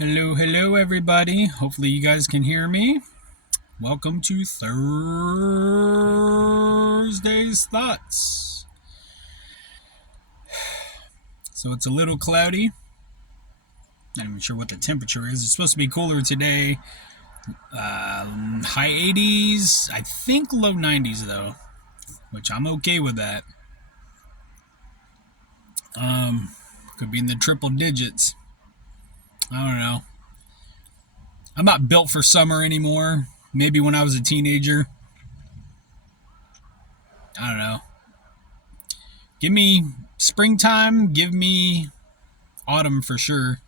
Hello, everybody. Hopefully, you guys can hear me. Welcome to Thursday's Thoughts. So, it's a little cloudy. Not even sure what the temperature is. It's supposed to be cooler today. High 80s. I think low 90s, though, which I'm okay with that. Could be in the triple digits. I don't know. I'm not built for summer anymore. Maybe when I was a teenager. I don't know. Give me springtime. Give me autumn for sure.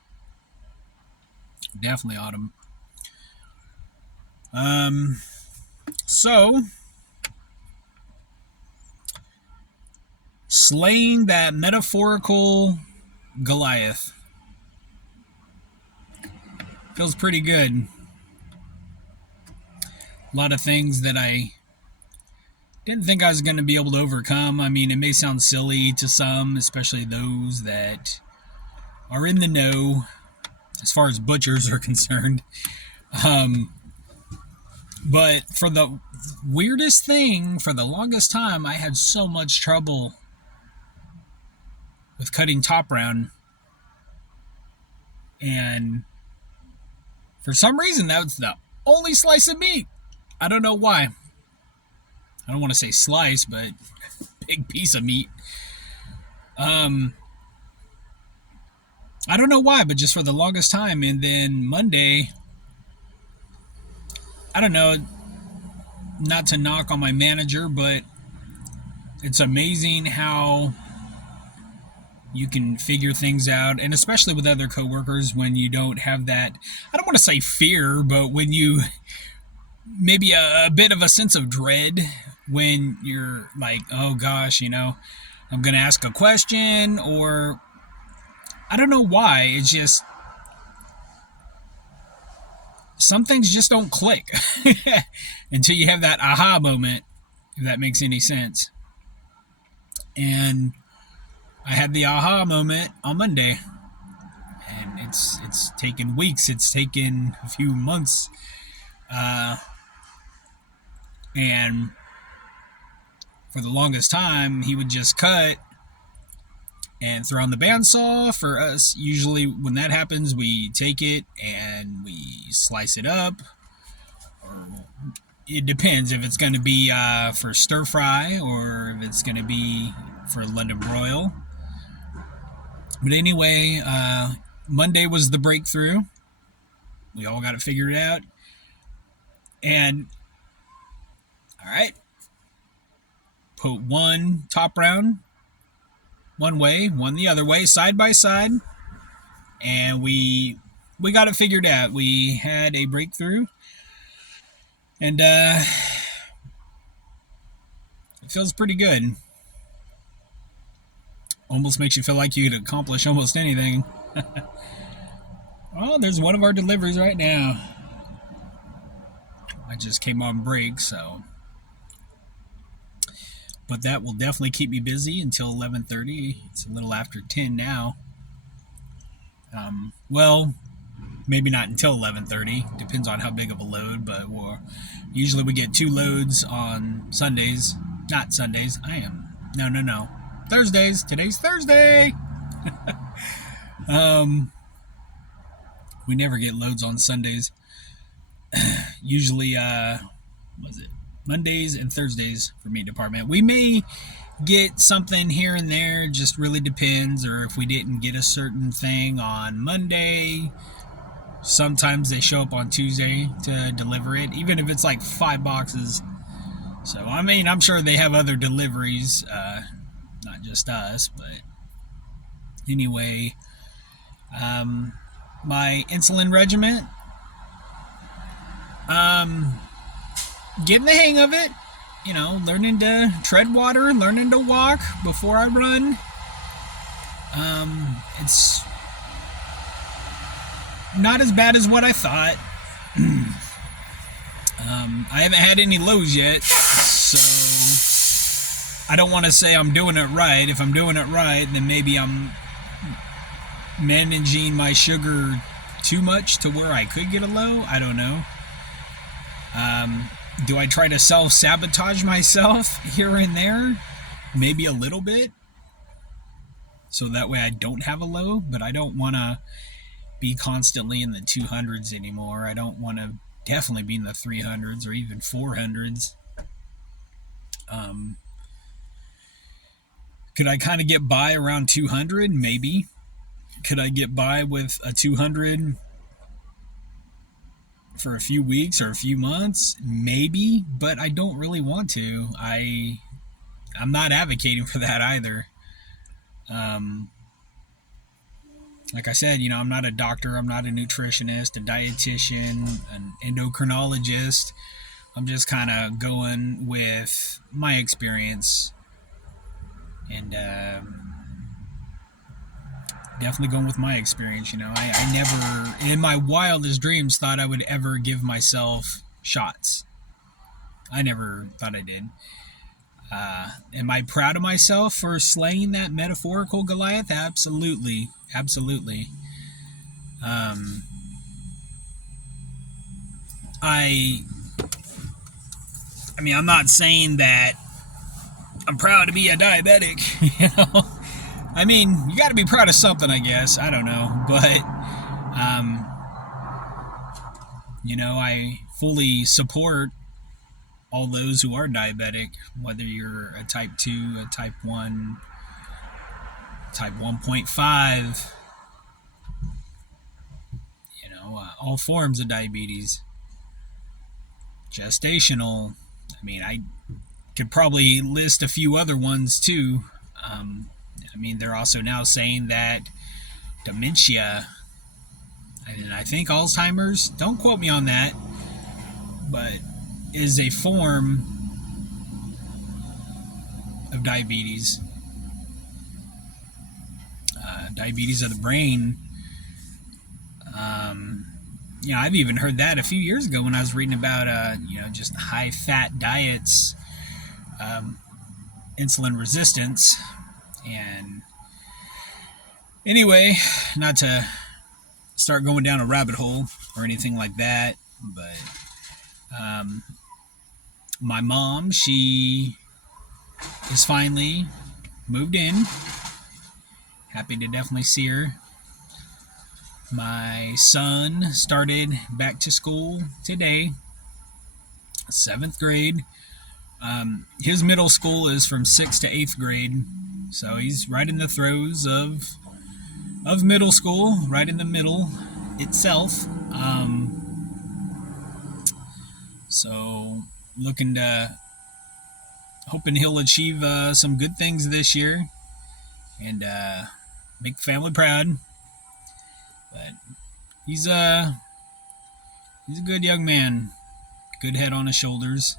Definitely autumn. So, slaying that metaphorical Goliath feels pretty good. A lot of things that I didn't think I was going to be able to overcome. I mean, it may sound silly to some, especially those that are in the know as far as butchers are concerned. But for the weirdest thing, for the longest time, I had so much trouble with cutting top round. And for some reason, that was the only slice of meat. I don't know why. I don't want to say slice, but big piece of meat. I don't know why, but just for the longest time. And then Monday, I don't know, not to knock on my manager, but it's amazing how you can figure things out, and especially with other coworkers when you don't have that, I don't want to say fear, but when you, maybe a bit of a sense of dread when you're like, oh gosh, I'm going to ask a question, or I don't know why, it's just, some things just don't click until you have that aha moment, if that makes any sense. And I had the aha moment on Monday, and it's taken weeks, it's taken a few months, and for the longest time, he would just cut and throw on the bandsaw. For us, usually when that happens, we take it and we slice it up. Or it depends if it's going to be for stir fry or if it's going to be for London broil. But anyway, Monday was the breakthrough. We all got it figured out. And, all right, put one top round one way, one the other way, side by side, and we got it figured out. We had a breakthrough, and it feels pretty good. Almost makes you feel like you could accomplish almost anything. Oh, there's one of our deliveries right now. I just came on break, so. But that will definitely keep me busy until 11:30. It's a little after 10 now. Well, maybe not until 11:30. Depends on how big of a load, but usually we get 2 loads on Sundays. Not Sundays. No. Thursdays. Today's Thursday. We never get loads on Sundays. Usually, Mondays and Thursdays for meat department. We may get something here and there, just really depends, or if we didn't get a certain thing on Monday, sometimes they show up on Tuesday to deliver it, even if it's like 5 boxes. So, I mean, I'm sure they have other deliveries, not just us, but anyway, my insulin regimen, getting the hang of it, learning to tread water, learning to walk before I run. It's not as bad as what I thought. I haven't had any lows yet, so I don't want to say I'm doing it right. If I'm doing it right, then maybe I'm managing my sugar too much to where I could get a low. I don't know. Do I try to self-sabotage myself here and there? Maybe a little bit. So that way I don't have a low, but I don't want to be constantly in the 200s anymore. I don't want to definitely be in the 300s or even 400s. Could I kind of get by around 200? Maybe. Could I get by with a 200 for a few weeks or a few months? Maybe, but I don't really want to. I'm not advocating for that either. Like I said, I'm not a doctor, I'm not a nutritionist, a dietitian, an endocrinologist. I'm just kind of going with my experience, and definitely going with my experience. I never, in my wildest dreams, thought I would ever give myself shots. I never thought I did. Am I proud of myself for slaying that metaphorical Goliath? Absolutely. Absolutely. I mean, I'm not saying that I'm proud to be a diabetic, I mean, you got to be proud of something, I guess. I don't know. But, I fully support all those who are diabetic, whether you're a type 2, a type 1, type 1.5, all forms of diabetes, gestational. I mean, I could probably list a few other ones too. They're also now saying that dementia, and I think Alzheimer's, don't quote me on that, but is a form of diabetes. Diabetes of the brain. I've even heard that a few years ago when I was reading about, just high-fat diets, insulin resistance, and anyway, not to start going down a rabbit hole or anything like that, but my mom, she is finally moved in. Happy to definitely see her. My son started back to school today, 7th grade. His middle school is from 6th to 8th grade, so he's right in the throes of middle school, right in the middle itself. So hoping he'll achieve some good things this year and make the family proud. But he's a good young man, good head on his shoulders.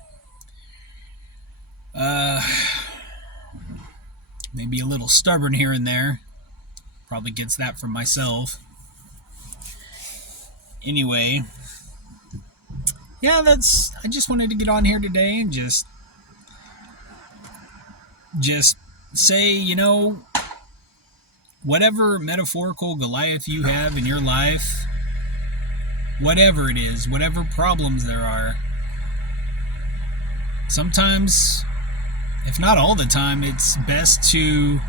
Maybe a little stubborn here and there. Probably gets that from myself. Anyway, yeah, I just wanted to get on here today and just say, whatever metaphorical Goliath you have in your life, whatever it is, whatever problems there are, sometimes, if not all the time, it's best to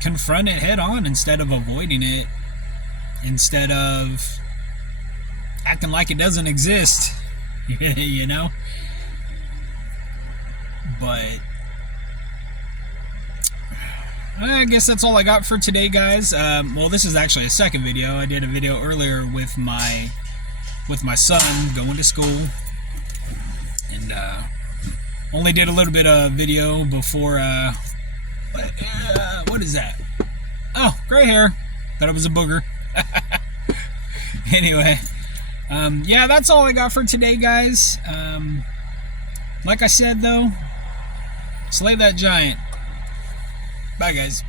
confront it head on instead of avoiding it, instead of acting like it doesn't exist, But I guess that's all I got for today, guys. Well, this is actually a second video. I did a video earlier with my son going to school, and only did a little bit of video before. What is that? Oh, gray hair. Thought it was a booger. Anyway, yeah, that's all I got for today, guys. Like I said, though, slay that giant. Bye, guys.